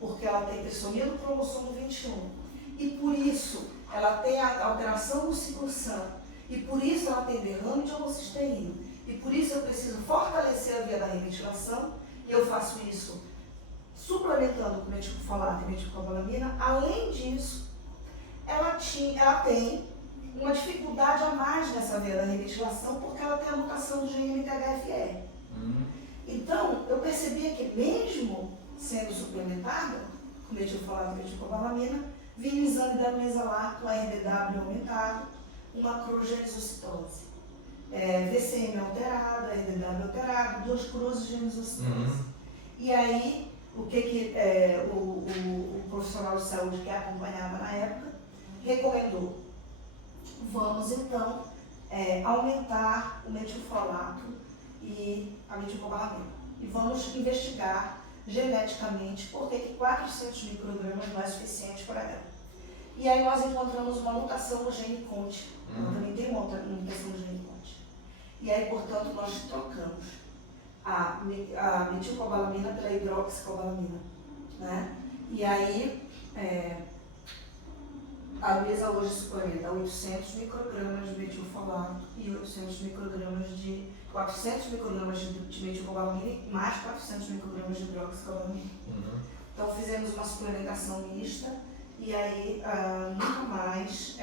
porque ela tem trissomia do cromossomo 21, e por isso ela tem a alteração do ciclo sanguíneo, e por isso ela tem derrame de homocisteína, e por isso eu preciso fortalecer a via da remetilação, e eu faço isso suplementando com metilfolato e metilcobalamina. Além disso, ela tem uma dificuldade a mais nessa via da remetilação, porque ela tem a mutação do gene MTHFR. Então, eu percebia que mesmo sendo suplementada com metilfolato e metilcobalamina, vinha o exame da Luísa lá, com a RDW aumentado, uma macrogenesocitose, VCM alterado, RDW alterado, 2 cruzes de genesocitose. E aí, o profissional de saúde que acompanhava na época recomendou? Vamos então aumentar o metilfolato e a metilcobalamina. E vamos investigar geneticamente por que 400 microgramas não é suficiente para ela. E aí nós encontramos uma mutação no gene CONT. Ela também tem uma mutação no gene CONT. E aí, portanto, nós trocamos a metilcobalamina pela hidroxicobalamina, né? E aí, a Luísa hoje suplementa 800 microgramas de metilfolato e 400 microgramas de metilcobalamina e mais 400 microgramas de hidroxicobalamina. Então fizemos uma suplementação mista e aí nunca mais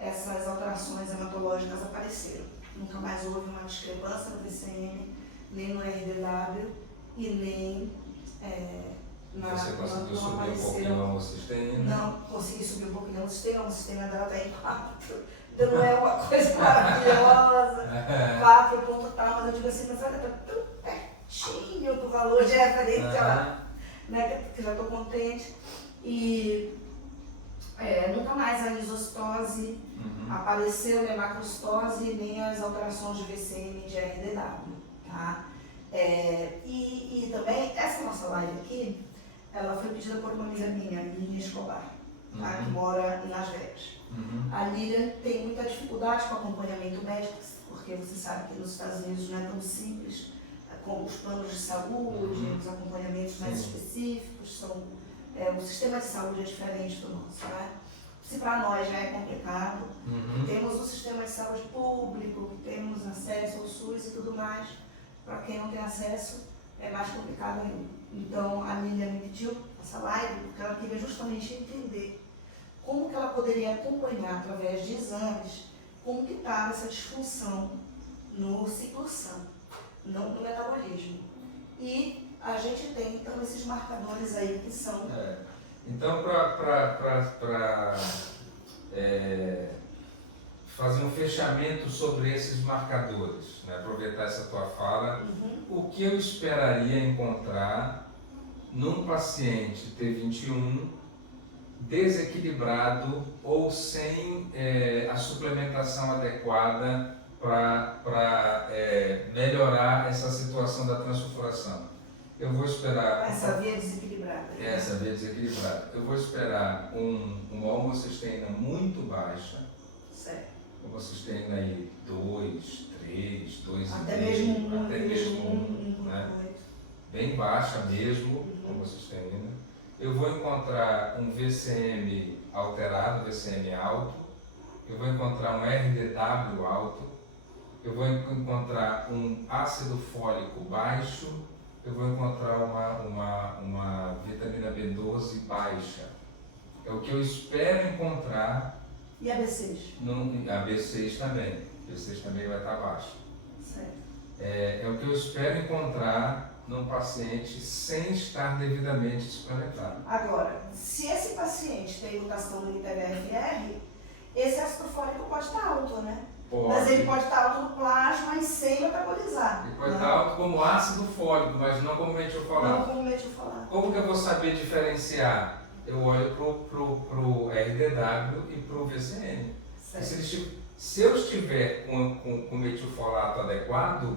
essas alterações hematológicas apareceram. Nunca mais houve uma discrepância no VCM, nem no RDW e nem Você conseguiu subir um pouquinho a homocisteína? Não, consegui subir um pouquinho a homocisteína. A homocisteína dela está em 4. Então não é uma coisa maravilhosa, 4 ponto tal, mas eu digo assim, mas olha, está tão pertinho do valor de referência, né, que já estou contente. E nunca mais a isocitose apareceu, nem a macrocitose, nem as alterações de VCM e de RDW, tá? E também, essa nossa live aqui, ela foi pedida por uma amiga minha, Lilian Escobar, tá? Que mora em Las Vegas. A Lilian tem muita dificuldade com acompanhamento médico, porque você sabe que nos Estados Unidos não é tão simples, com os planos de saúde, os acompanhamentos mais específicos, o sistema de saúde é diferente do nosso, né? Se para nós já é complicado, temos o sistema de saúde público, temos acesso ao SUS e tudo mais, para quem não tem acesso é mais complicado ainda. Então a Lilian me pediu essa live porque ela queria justamente entender como que ela poderia acompanhar através de exames como que estava essa disfunção no ciclo sanguíneo, no metabolismo. E a gente tem então esses marcadores aí que são... Então, para fazer um fechamento sobre esses marcadores, né? Aproveitar essa tua fala, o que eu esperaria encontrar num paciente T21 desequilibrado ou sem a suplementação adequada para melhorar essa situação da transsulfuração? Eu vou esperar... Essa via desequilibrada. Essa via desequilibrada. Eu vou esperar uma homocisteína muito baixa. Certo. Homocisteína aí 2, 3, 2,5. Até mesmo 1. Até mesmo 1, né? Bem baixa mesmo, homocisteína. Eu vou encontrar um VCM alterado, VCM alto. Eu vou encontrar um RDW alto. Eu vou encontrar um ácido fólico baixo. Eu vou encontrar uma vitamina B12 baixa. É o que eu espero encontrar. E a B6? A B6 também. A B6 também vai estar baixa. Certo. É o que eu espero encontrar num paciente sem estar devidamente suplementado. Agora, se esse paciente tem mutação no ITHFR, esse ácido fólico pode estar alto, né? Pode. Mas ele pode estar alto no plasma e sem metabolizar. Ele pode estar alto como ácido fólico, mas não como metilfolato. Não como metilfolato. Como que eu vou saber diferenciar? Eu olho pro RDW e pro VCM. Se eu estiver com metilfolato adequado,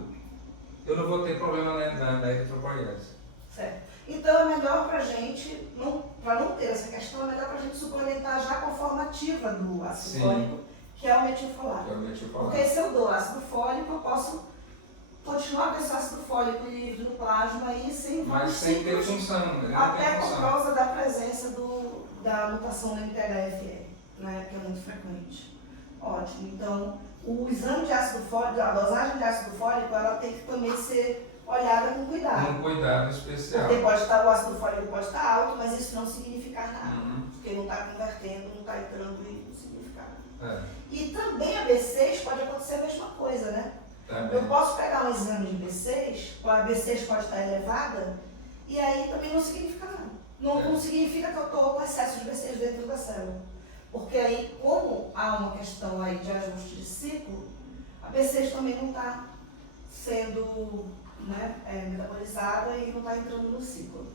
eu não vou ter problema na eritropoiese. Certo. Então é melhor para a gente, para não ter essa questão, é melhor para a gente suplementar já com a forma ativa do ácido fólico, que é o metilfolato. Porque se eu dou ácido fólico, eu posso continuar com esse ácido fólico livre no plasma aí sem mas sem ter função. Até por causa da presença do da mutação do MTHFR, né, que é muito frequente. Ótimo. Então, o exame de ácido fólico, a dosagem de ácido fólico, ela tem que também ser olhada com cuidado. Um cuidado especial. Porque pode estar, o ácido fólico pode estar alto, mas isso não significa nada. Porque não está convertendo, não está entrando e não significa nada. E também a B6 pode acontecer a mesma coisa, né? Também. Eu posso pegar um exame de B6, a B6 pode estar elevada, e aí também não significa nada. Não significa que eu estou com excesso de B6 dentro da célula. Porque aí, como há uma questão aí de ajuste de ciclo, a B6 também não está sendo, né, metabolizada e não está entrando no ciclo.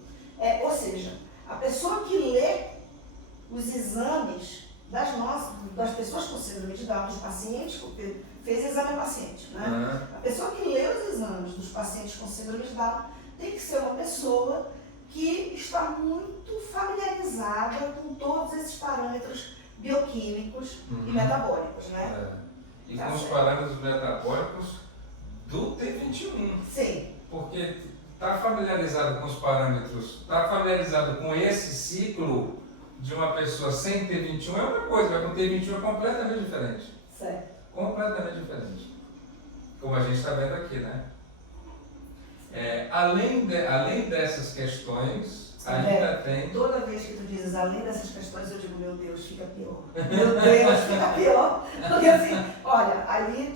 Ou seja, a pessoa que lê os exames das pessoas com síndrome de Down, dos pacientes, porque fez exame paciente, né? A pessoa que lê os exames dos pacientes com síndrome de Down tem que ser uma pessoa que está muito familiarizada com todos esses parâmetros bioquímicos e metabólicos, né? E com os parâmetros metabólicos do T21. Sim. Porque está familiarizado com os parâmetros, está familiarizado com esse ciclo de uma pessoa sem T21 é uma coisa, mas com T21 é completamente diferente. Certo. Completamente diferente. Como a gente está vendo aqui, né? Além dessas questões, ainda tem... Toda vez que tu dizes além dessas questões, eu digo, meu Deus, fica pior. Meu Deus, fica pior. Porque assim, olha, ali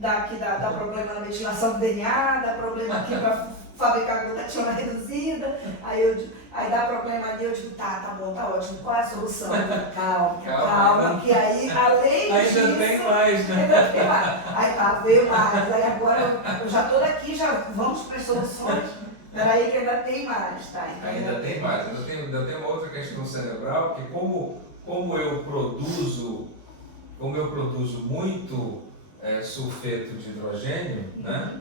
dá problema na metilação do DNA, dá problema aqui para fabricar glutationa reduzida, aí dá problema ali, eu digo, tá bom, tá ótimo, qual é a solução? Calma, que aí, além disso... Ainda tem mais, né? Ainda tem mais. Aí tá, veio mais, aí agora eu já tô daqui, já vamos para as soluções, peraí que ainda tem mais, tá? Então, ainda tem mais, ainda tem uma outra questão cerebral, que como eu produzo muito sulfeto de hidrogênio, né?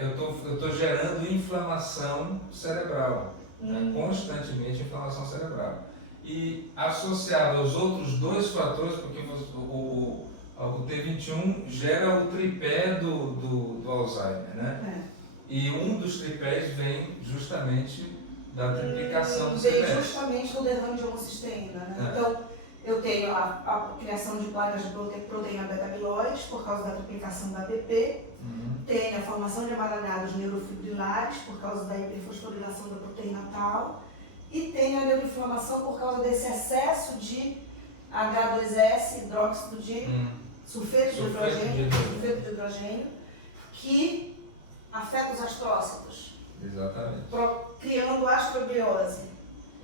Eu estou gerando inflamação cerebral, né? Constantemente inflamação cerebral. E associado aos outros dois fatores, porque o T21 gera o tripé do Alzheimer, né? E um dos tripés vem justamente da triplicação do CNS. Vem justamente do derrame de homocisteína, né? Então, eu tenho a criação de placas de proteína beta-amiloide por causa da triplicação da ABP, tenho a formação de emaranhados neurofibrilares por causa da hiperfosforilação da proteína tal, e tenho a neuroinflamação por causa desse excesso de H2S, hidróxido de sulfeto de hidrogênio, que afeta os astrócitos. Exatamente. Criando astrobiose.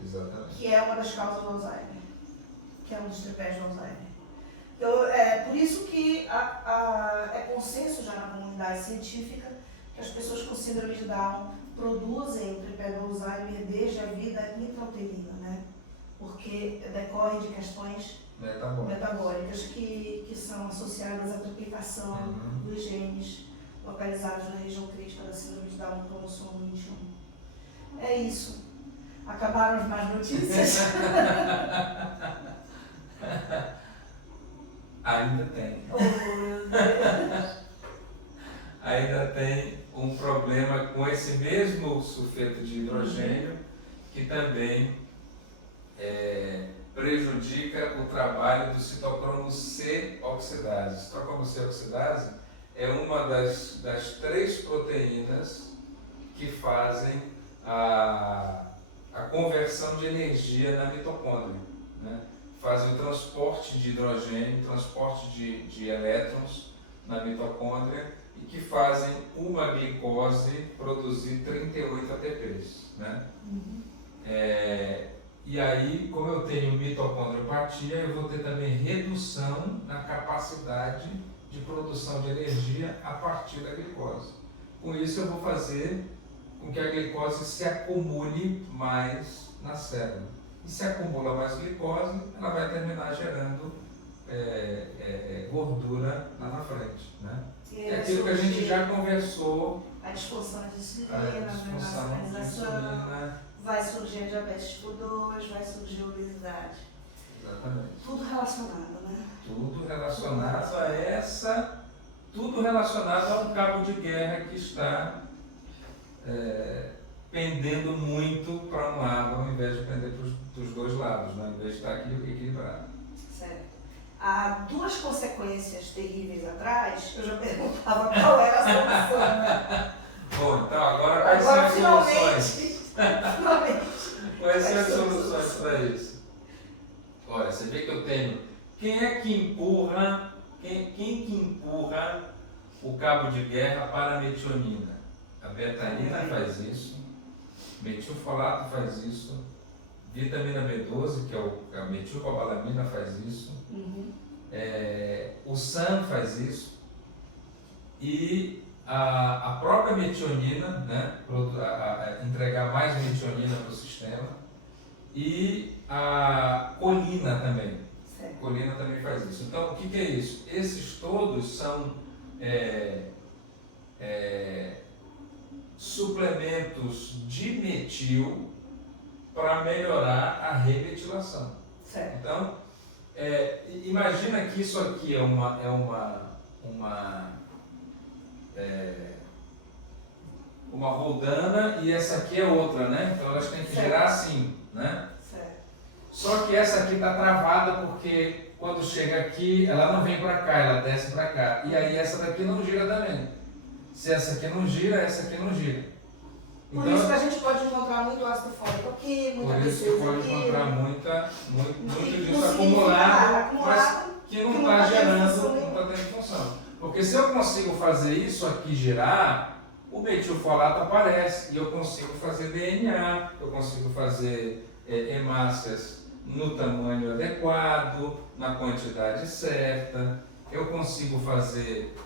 Exatamente. Que é uma das causas do Alzheimer. Que é um dos tripés do Alzheimer. Então, é por isso que é consenso já na comunidade científica que as pessoas com síndrome de Down produzem o tripé do Alzheimer desde a vida intrauterina, né? Porque decorre de questões metabólicas que são associadas à triplicação dos genes localizados na região crítica da síndrome de Down no cromossomo 21. É isso. Acabaram as más notícias? Ainda tem. Oh, meu Deus. Ainda tem um problema com esse mesmo sulfeto de hidrogênio, que também prejudica o trabalho do citocromo C oxidase. Citocromo C oxidase é uma das 3 proteínas que fazem a conversão de energia na mitocôndria, né? Fazem o transporte de hidrogênio, transporte de elétrons na mitocôndria e que fazem uma glicose produzir 38 ATPs, né? E aí, como eu tenho mitocondriopatia, eu vou ter também redução na capacidade de produção de energia a partir da glicose. Com isso, eu vou fazer com que a glicose se acumule mais na célula. E se acumula mais glicose, ela vai terminar gerando gordura lá na frente, né? É aquilo que a gente já conversou. A disfunção de insulina, vai surgir a diabetes tipo 2, vai surgir a obesidade. Exatamente. Tudo relacionado, né? Tudo relacionado tudo relacionado a um cabo de guerra que está pendendo muito para um lado, ao invés de pender para os dois lados, né? Ao invés de estar equilibrado. Certo. Há duas consequências terríveis atrás, eu já perguntava qual era a solução. Né? Bom, então agora quais são as soluções? Finalmente. Quais são as soluções para isso? Olha, você vê que eu tenho. Quem é que empurra? Quem que empurra o cabo de guerra para a metionina? A betanina faz isso, metilfolato faz isso, vitamina B12, que é a metilcobalamina, faz isso, o SAM faz isso, e a própria metionina, né, entregar mais metionina para o sistema, e a colina também. Certo. Colina também faz isso. Então, o que é isso? Esses todos são suplementos de metil para melhorar a remetilação. Certo. Então, imagina que isso aqui é uma roldana e essa aqui é outra, né? Então elas têm que girar assim, né? Certo. Só que essa aqui está travada porque quando chega aqui, ela não vem para cá, ela desce para cá. E aí essa daqui não gira também. Se essa aqui não gira, essa aqui não gira. Por isso que a gente pode encontrar muito ácido fólico aqui, muita Por isso que pode aqui, encontrar muito disso não acumulado, mas que não está gerando, função não está tendo função. Porque se eu consigo fazer isso aqui girar, o metilfolato aparece e eu consigo fazer DNA, eu consigo fazer hemácias no tamanho adequado, na quantidade certa, eu consigo fazer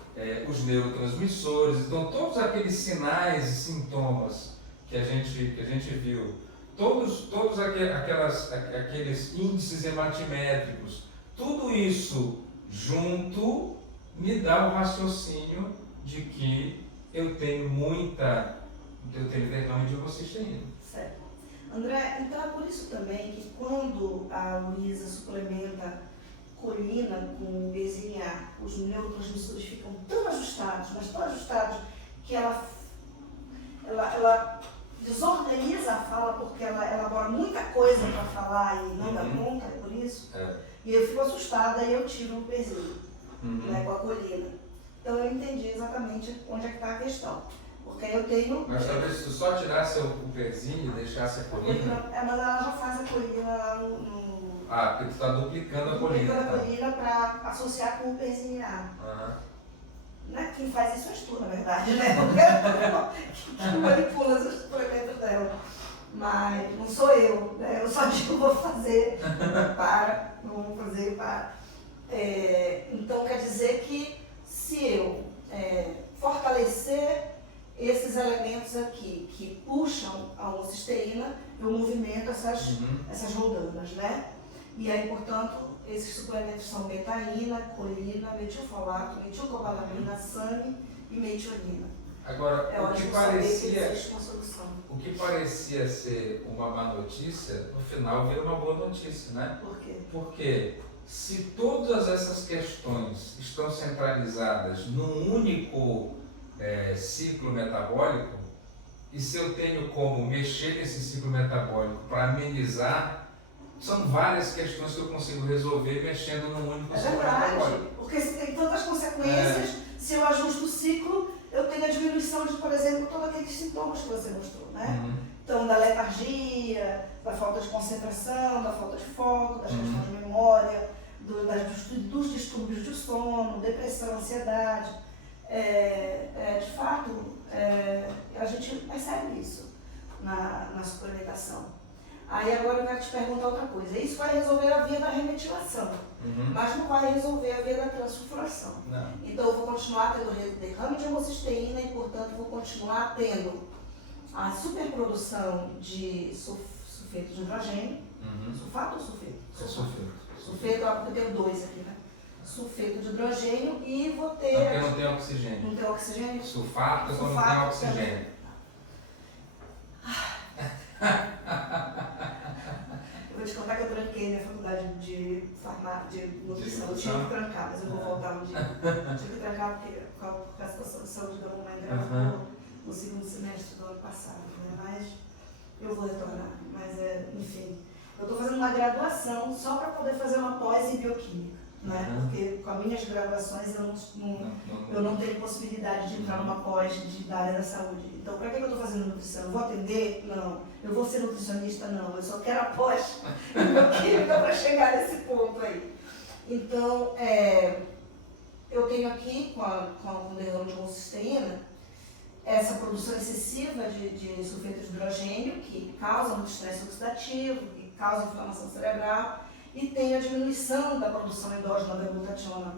os neurotransmissores, então todos aqueles sinais e sintomas que a gente viu, todos aqueles índices hematimétricos, tudo isso junto me dá o raciocínio de que eu tenho derrame de homocisteína. Certo. André, então é por isso também que quando a Luísa suplementa colina com BZNA, os neurotransmissores ficam tão ajustados, mas tão ajustados, que ela desorganiza a fala, porque ela elabora muita coisa para falar e não dá conta, é por isso. E eu fico assustada e eu tiro o pezinho, né, com a colina. Então eu entendi exatamente onde é que está a questão. Porque eu tenho... Mas talvez se tu só tirasse o pezinho e deixasse a colina... Mas ela já faz a colina lá no... Ah, porque tu está duplicando a colina. Duplicando a colina para associar com o PZNA. Né? Quem faz isso és tu, na verdade, né? Que manipula os suplementos dela. Mas não sou eu, né? Eu só digo vou fazer não vou fazer para. Então quer dizer que se eu fortalecer esses elementos aqui que puxam a homocisteína, eu movimento essas roldanas, né? E aí, portanto, esses suplementos são betaína, colina, metilfolato, metilcobalamina, SAMe e metionina. Agora, o que parecia uma ser uma má notícia, no final vira uma boa notícia, né? Por quê? Porque se todas essas questões estão centralizadas num único ciclo metabólico, e se eu tenho como mexer nesse ciclo metabólico para amenizar, são várias questões que eu consigo resolver mexendo num único ciclo metabólico. Porque se tem tantas consequências, se eu ajusto o ciclo, eu tenho a diminuição de, por exemplo, todos aqueles sintomas que você mostrou, né? Então, da letargia, da falta de concentração, da falta de foco, das questões de memória, dos distúrbios de sono, depressão, ansiedade. De fato, a gente percebe isso na suplementação. Aí agora eu quero te perguntar outra coisa. Isso vai resolver a via da remetilação, mas não vai resolver a via da transsulfuração. Não. Então eu vou continuar tendo derrame de homocisteína e, portanto, vou continuar tendo a superprodução de sulfeto de hidrogênio. Sulfato ou sulfeto? Sulfeto. Sulfeto, porque eu tenho dois aqui, né? Sulfeto de hidrogênio e vou ter... Porque não tem oxigênio. Não tem oxigênio? Sulfato quando não tem oxigênio. Eu vou te contar que eu tranquei minha faculdade de nutrição. Eu tinha que trancar, mas eu vou voltar um dia. Tive que trancar porque por causa da situação de saúde da mamãe dela ficou no segundo semestre do ano passado, né? Mas eu vou retornar. Mas, enfim, eu estou fazendo uma graduação só para poder fazer uma pós em bioquímica, né? Porque com as minhas graduações eu não tenho possibilidade de entrar numa pós da área da saúde. Então, para que eu estou fazendo nutrição? Eu vou atender? Não. Eu vou ser nutricionista? Não. Eu só quero a pós em bioquímica para chegar nesse ponto aí. Então, eu tenho aqui, com o derrame de homocisteína, essa produção excessiva de sulfeto de hidrogênio, que causa muito estresse oxidativo, que causa inflamação cerebral, e tem a diminuição da produção endógena da glutationa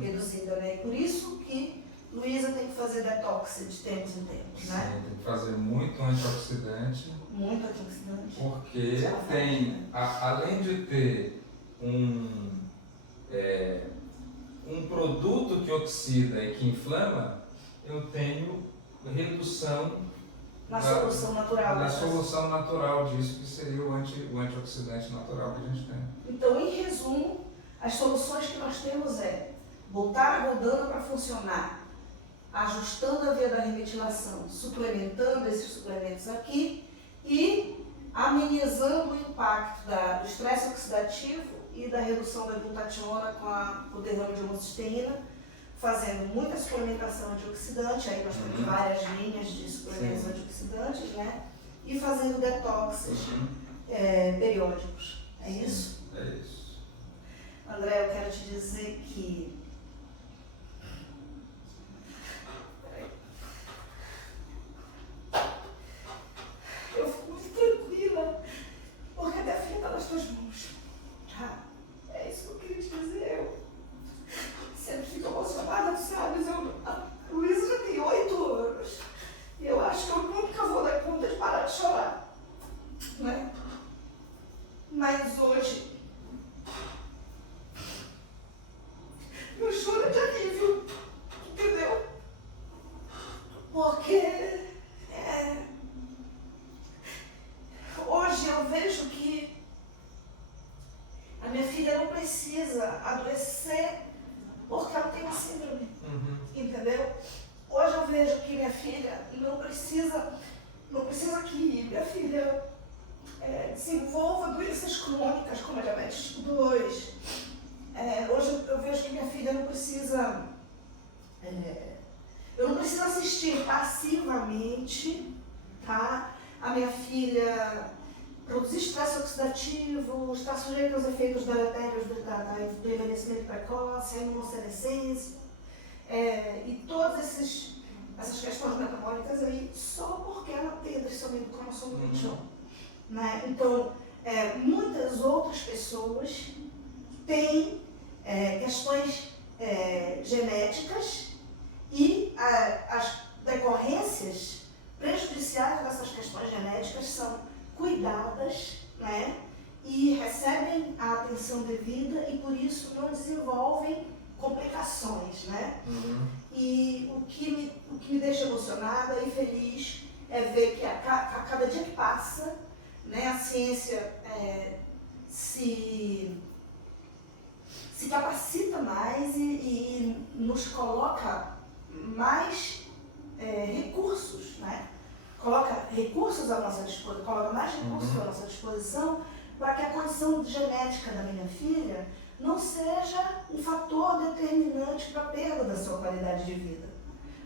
reduzida, né? E por isso que Luísa tem que fazer detox de tempos em tempos, né? Sim, tem que fazer muito antioxidante. Muito antioxidante. Porque tem, além de ter um produto que oxida e que inflama, eu tenho redução na solução natural. Na solução natural disso, que seria o antioxidante natural que a gente tem. Então, em resumo, as soluções que nós temos botar a Goldana para funcionar, ajustando a via da remetilação, suplementando esses suplementos aqui e amenizando o impacto do estresse oxidativo e da redução da glutationa com o derrame de homocisteína, fazendo muita suplementação antioxidante, aí nós temos várias linhas de suplementos antioxidantes, né? E fazendo detoxes periódicos. É isso? É isso. André, eu quero te dizer que eu fico muito tranquila, porque a minha filha está nas tuas mãos. Tá? É isso que eu queria te dizer. Eu sempre fico emocionada, tu sabes? A Luísa já tem 8 anos. E eu acho que eu nunca vou dar conta de parar de chorar. Né? Mas hoje, eu choro de alívio. Entendeu? Porque hoje eu vejo que a minha filha não precisa adoecer porque ela tem uma síndrome, entendeu? Hoje eu vejo que minha filha não precisa que minha filha desenvolva doenças crônicas como a diabetes tipo 2. Hoje eu vejo que minha filha não precisa, eu não preciso assistir passivamente, tá? A minha filha produzir estresse oxidativo, estar sujeito aos efeitos deletérios do envelhecimento precoce, a imunossenescência, e todas essas questões metabólicas aí, só porque ela tem a trissomia do cromossomo 21. Né? Então, muitas outras pessoas têm questões genéticas e as decorrências prejudiciais dessas questões genéticas são cuidadas, né? E recebem a atenção devida e por isso não desenvolvem complicações, né? E o que me deixa emocionada e feliz é ver que a cada dia que passa, né, a ciência se capacita mais e nos coloca mais recursos, né? Coloca recursos à nossa disposição, coloca mais recursos à nossa disposição para que a condição genética da minha filha não seja um fator determinante para a perda da sua qualidade de vida.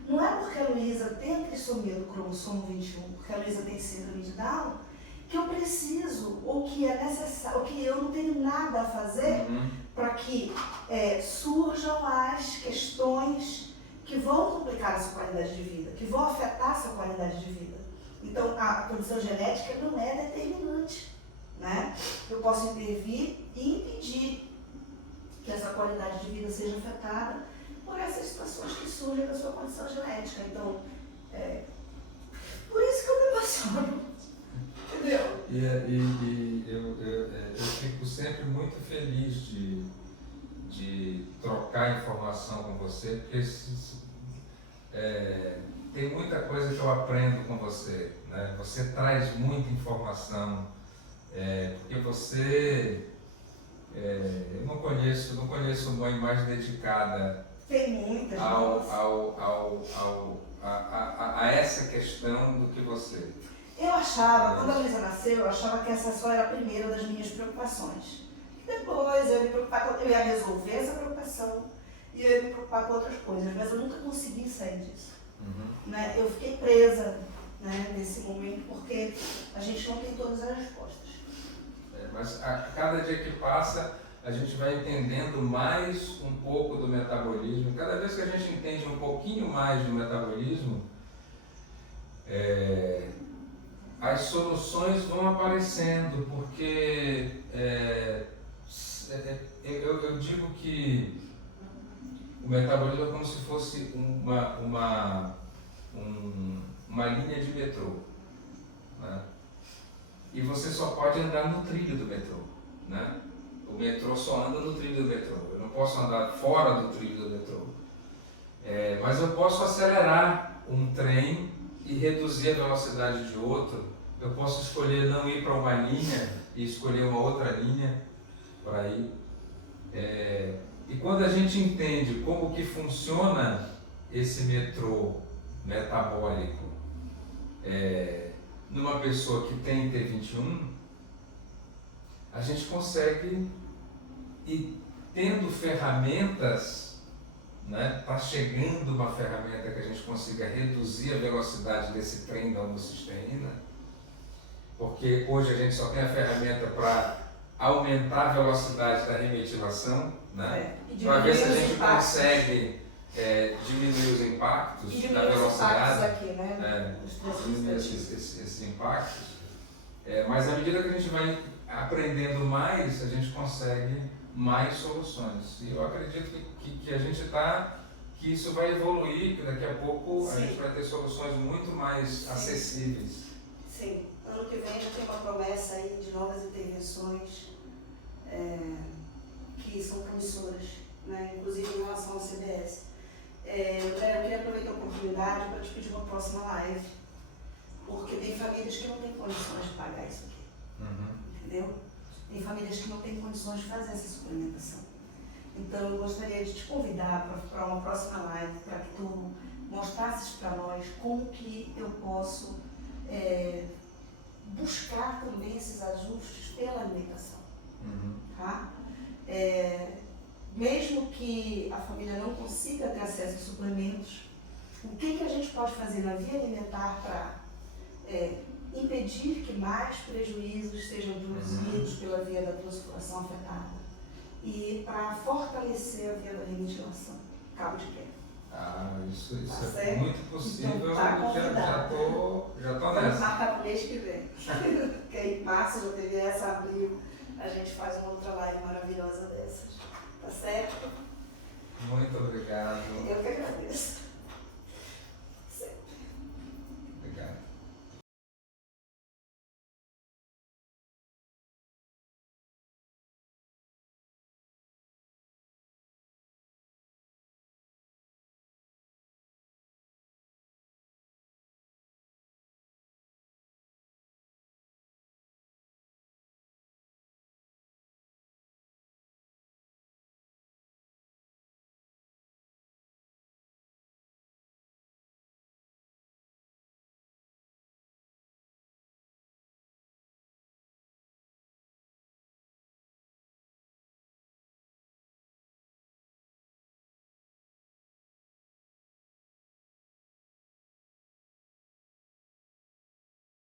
Não é porque a Luísa tem a trissomia do cromossomo 21, porque a Luísa tem síndrome de Down, que eu preciso, ou que é necessário, ou que eu não tenho nada a fazer para que surjam as questões que vão complicar a sua qualidade de vida, que vão afetar a sua qualidade de vida. Então, a condição genética não é determinante, né? Eu posso intervir e impedir que essa qualidade de vida seja afetada por essas situações que surgem da sua condição genética. Então, por isso que eu me emociono, entendeu? E eu fico sempre muito feliz de trocar informação com você, porque tem muita coisa que eu aprendo com você, né? Você traz muita informação, porque você, eu não conheço mãe mais dedicada Tem muitas. A essa questão do que você... Eu achava, quando a Luísa nasceu, eu achava que essa só era a primeira das minhas preocupações. Depois eu ia me preocupar eu ia resolver essa preocupação e eu ia me preocupar com outras coisas, mas eu nunca consegui sair disso. Né? Eu fiquei presa, né, nesse momento porque a gente não tem todas as respostas. Mas a cada dia que passa, a gente vai entendendo mais um pouco do metabolismo. Cada vez que a gente entende um pouquinho mais do metabolismo, as soluções vão aparecendo, porque eu digo que o metabolismo é como se fosse uma linha de metrô, né? E você só pode andar no trilho do metrô, né? O metrô só anda no trilho do metrô. Eu não posso andar fora do trilho do metrô. Mas eu posso acelerar um trem e reduzir a velocidade de outro. Eu posso escolher não ir para uma linha e escolher uma outra linha para ir. E quando a gente entende como que funciona esse metrô metabólico numa pessoa que tem T21, a gente consegue ir tendo ferramentas, né? Tá chegando uma ferramenta que a gente consiga reduzir a velocidade desse trem da homocisteína, porque hoje a gente só tem a ferramenta para aumentar a velocidade da remetilação, né? Para ver se a gente consegue diminuir os impactos da velocidade, aqui, né? diminuir esses impactos. Mas à medida que a gente vai aprendendo mais, a gente consegue mais soluções. E eu acredito que a gente que isso vai evoluir, que daqui a pouco a gente vai ter soluções muito mais acessíveis. Sim. Ano que vem já tem uma promessa aí de novas intervenções que são promissoras, né? Inclusive em relação ao CBS. Eu queria aproveitar a oportunidade para te pedir uma próxima live, porque tem famílias que não têm condições de pagar isso aqui, entendeu? Tem famílias que não têm condições de fazer essa suplementação. Então eu gostaria de te convidar para uma próxima live, para que tu mostrasses para nós como que eu posso buscar também esses ajustes pela alimentação, tá? Mesmo que a família não consiga ter acesso a suplementos, o que a gente pode fazer na via alimentar para impedir que mais prejuízos sejam produzidos pela via da tonsificação afetada e para fortalecer a via da remetilação, cabo de guerra. Isso Tá é certo? muito possível. Então, tá já tô Vamos nessa. marcar para o mês que vem. Porque aí em março já teve essa, abril, a gente faz uma outra live maravilhosa dessas. Tá certo? Muito obrigado. Eu que agradeço.